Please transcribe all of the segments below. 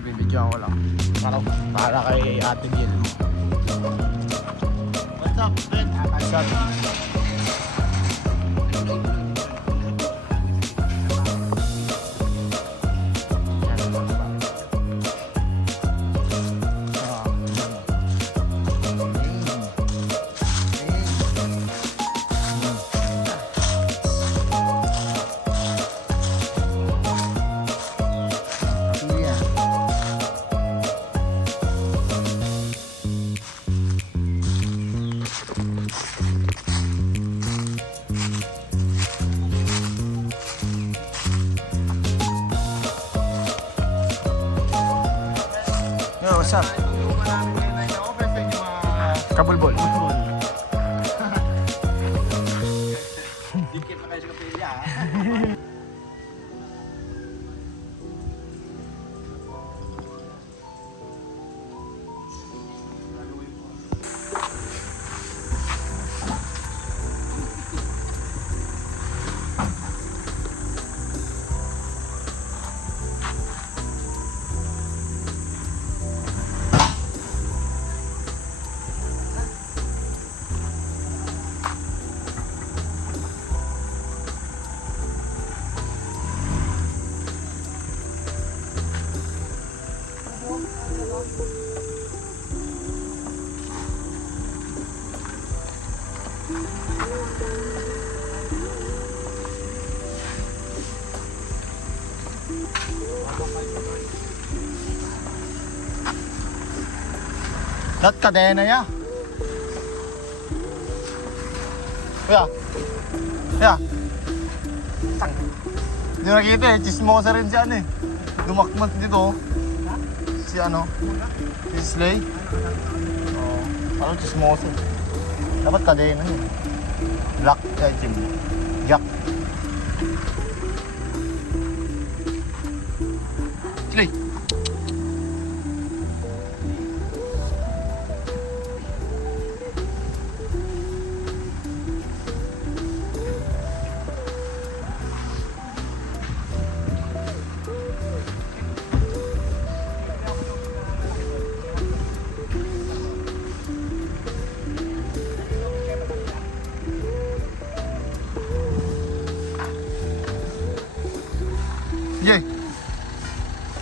bibidyoan ko lang. Para kay Ate Gil. What's up, Ben? What's up? Yo, what's up? Kabulbol. Dikit na kayo sa kapilya, ha? Dat kadena ya. Kuya. Kuya. Hindi nakita eh. Chismosa rin si ano eh. Dumakmat dito. Si ano? Si Slay. Oo. Parang chismosa eh. Dapat kadena yun. Black Jim. Jack. Slay. Jay,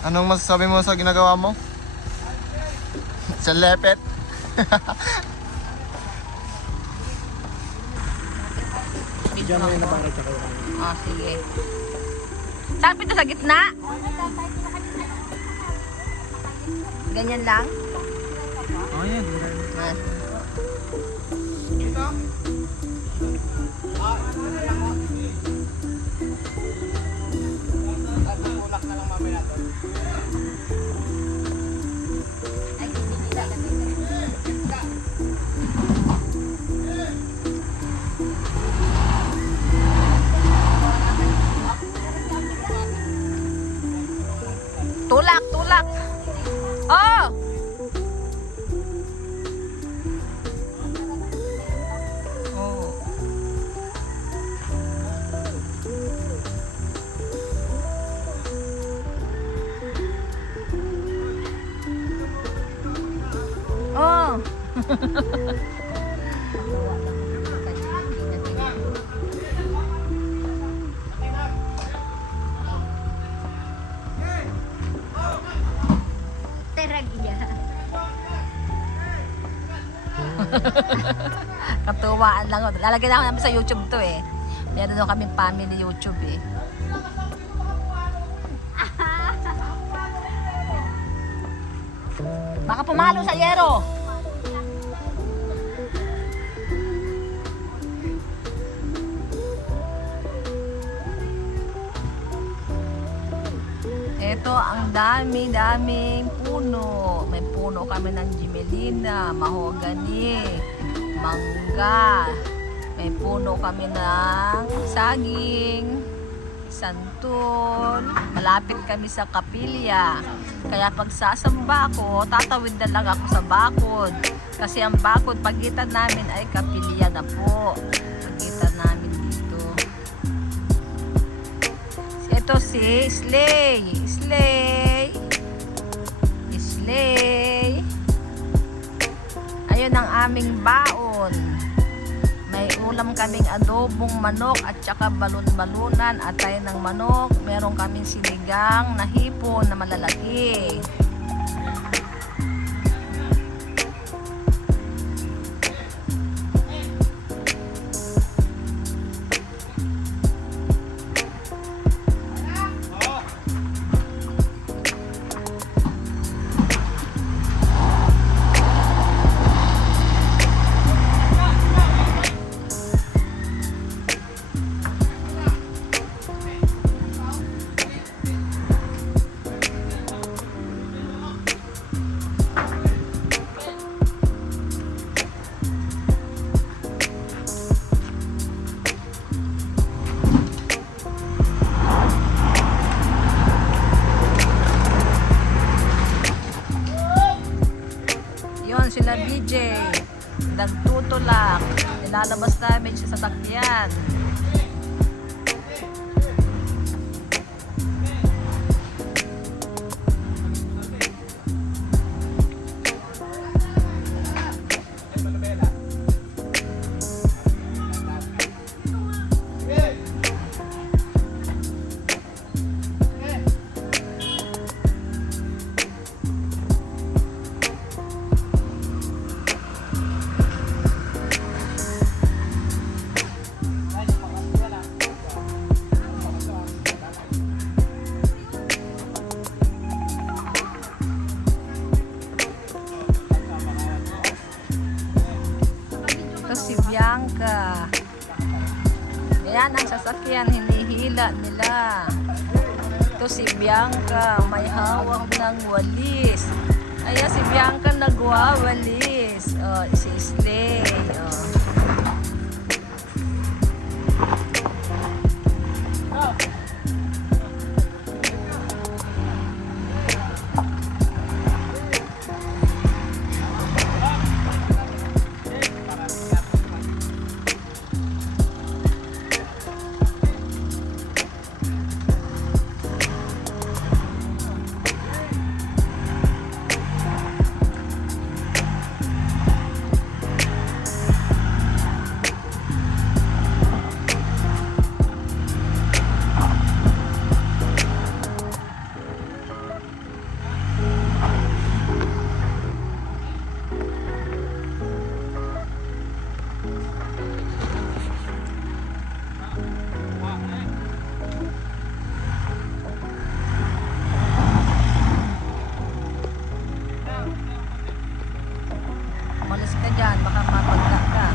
anong masasabi mo sa ginagawa mo? Sa lepet? Diyan mo yung nabarad sa kayo. Oh, sige. Saan pito sa gitna? Ganyan lang? Oh, yan. Ah. Tulak, tulak. Oh! Oh. Oh. Katuwaan lang. Lalagyan ako namin sa YouTube to eh. Meron doon kaming family YouTube eh. Baka pumalo sa yero. Ito ang dami-daming puno. May puno kami ng gimelina, mahogani, mangga. May puno kami ng saging, santol. Malapit kami sa kapilya. Kaya pag sasamba ko, tatawid na lang ako sa bakod. Kasi ang bakod, pagitan namin ay kapilya na po. Pagitan namin dito. Ito si Slay. Slay. Ngayon ang aming baon. May ulam kaming adobong manok at saka balon-balunan, atay ng manok. Meron kaming sinigang na hipon na malalaki. Yon sila DJ, nagtutulak, nilalabas namin siya sa takyan. Ito si Bianca. Ayan ang sasakyan, hinihila nila. Ito si Bianca, may hawak ng walis. Ayan si Bianca nagwawalis. Oh, si Slay. Oh. Umalis ka dyan, baka mapagda ka.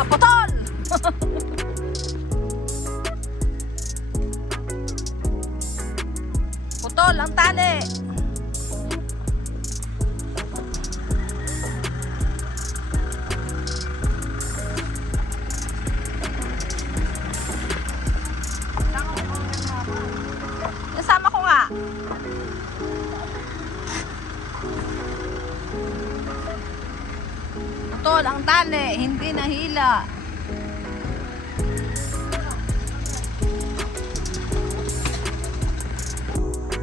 Putol! Putol ang tali. Nasama ko nga. Putol ang tali, hindi nahila.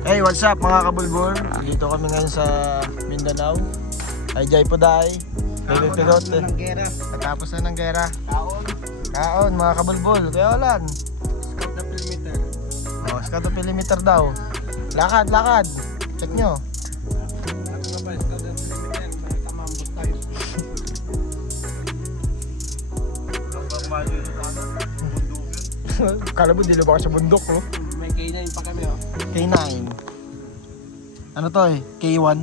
Hey, what's up mga kabulbul? Dito kami ngayon sa Mindanao. Ay, Jai Puday. Pilot. Ng gera. Patapos na ng gera. Taon. Kaon mga kabulbul. Kaya walan. Scout na perimeter. Oh, scout the perimeter daw. Lakad. Check nyo. Ano ba? Scout na perimeter. Baka mamambot tayo. Kala mo, di ba sa bundok, no? May K9 pa kami oh. K9. Ano to eh? K1?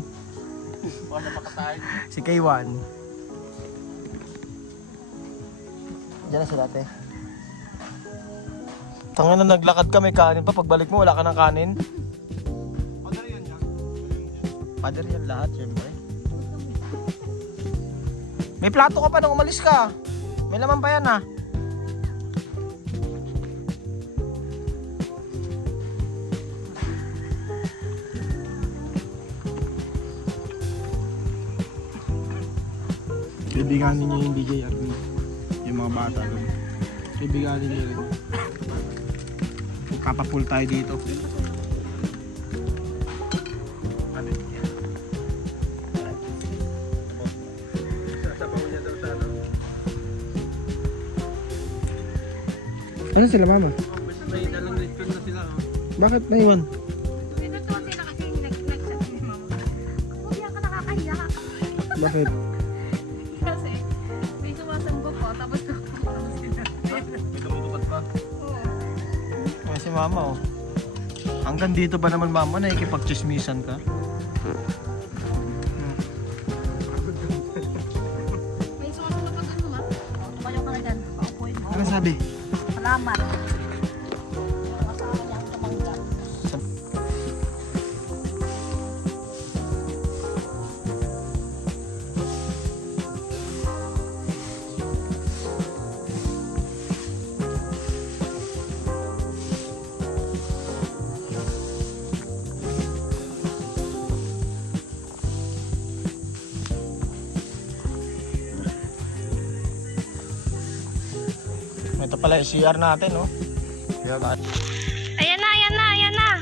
Wala makatayo. Si K1. Diyan na sila ate. Tangin na naglakad ka, may kanin pa. Pagbalik mo, wala ka ng kanin. Pader yun yan. Pader yan lahat, syempre. May plato ka pa nung umalis ka. May laman pa yan ah. Kaibiganin niya yung DJ at yung mga bata doon. Kaibiganin niya rin. Magpapapool tayo dito. Ano yun? Sasabaw niya daw sa ano. Ano sila mama? May dalang return na sila oh. Bakit naiwan? Pinutuwa sila kasi nag-chat ni mama. Ako, ka nakakahiya. Bakit? Kasi may sumasamba po, tapos nakakaraw sila. May tumutupad pa. Oo. Ay, si mama oh. Hanggang dito ba naman mama nakikipag-chismisan ka? May sumasamba pa doon ma. Tumayo ka na dyan. Paupuin mo. Ano sabi? Salamat. Kasama niya ang tumanggap. Ito pala yung CR natin oh. Ayan na, ayan na, ayan na.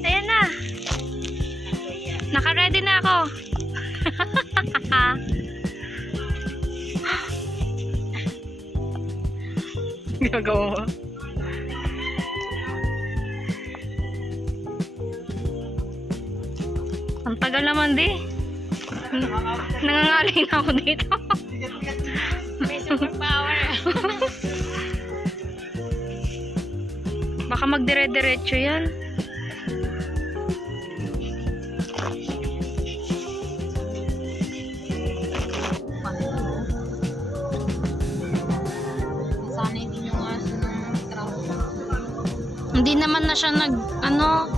Ayan na. Naka-ready na ako. Gagawa mo. Ang tagal naman di. Nangangalay na ako dito. May superpower. Baka magdire-diretso yan. Hindi naman na siya nag, ano,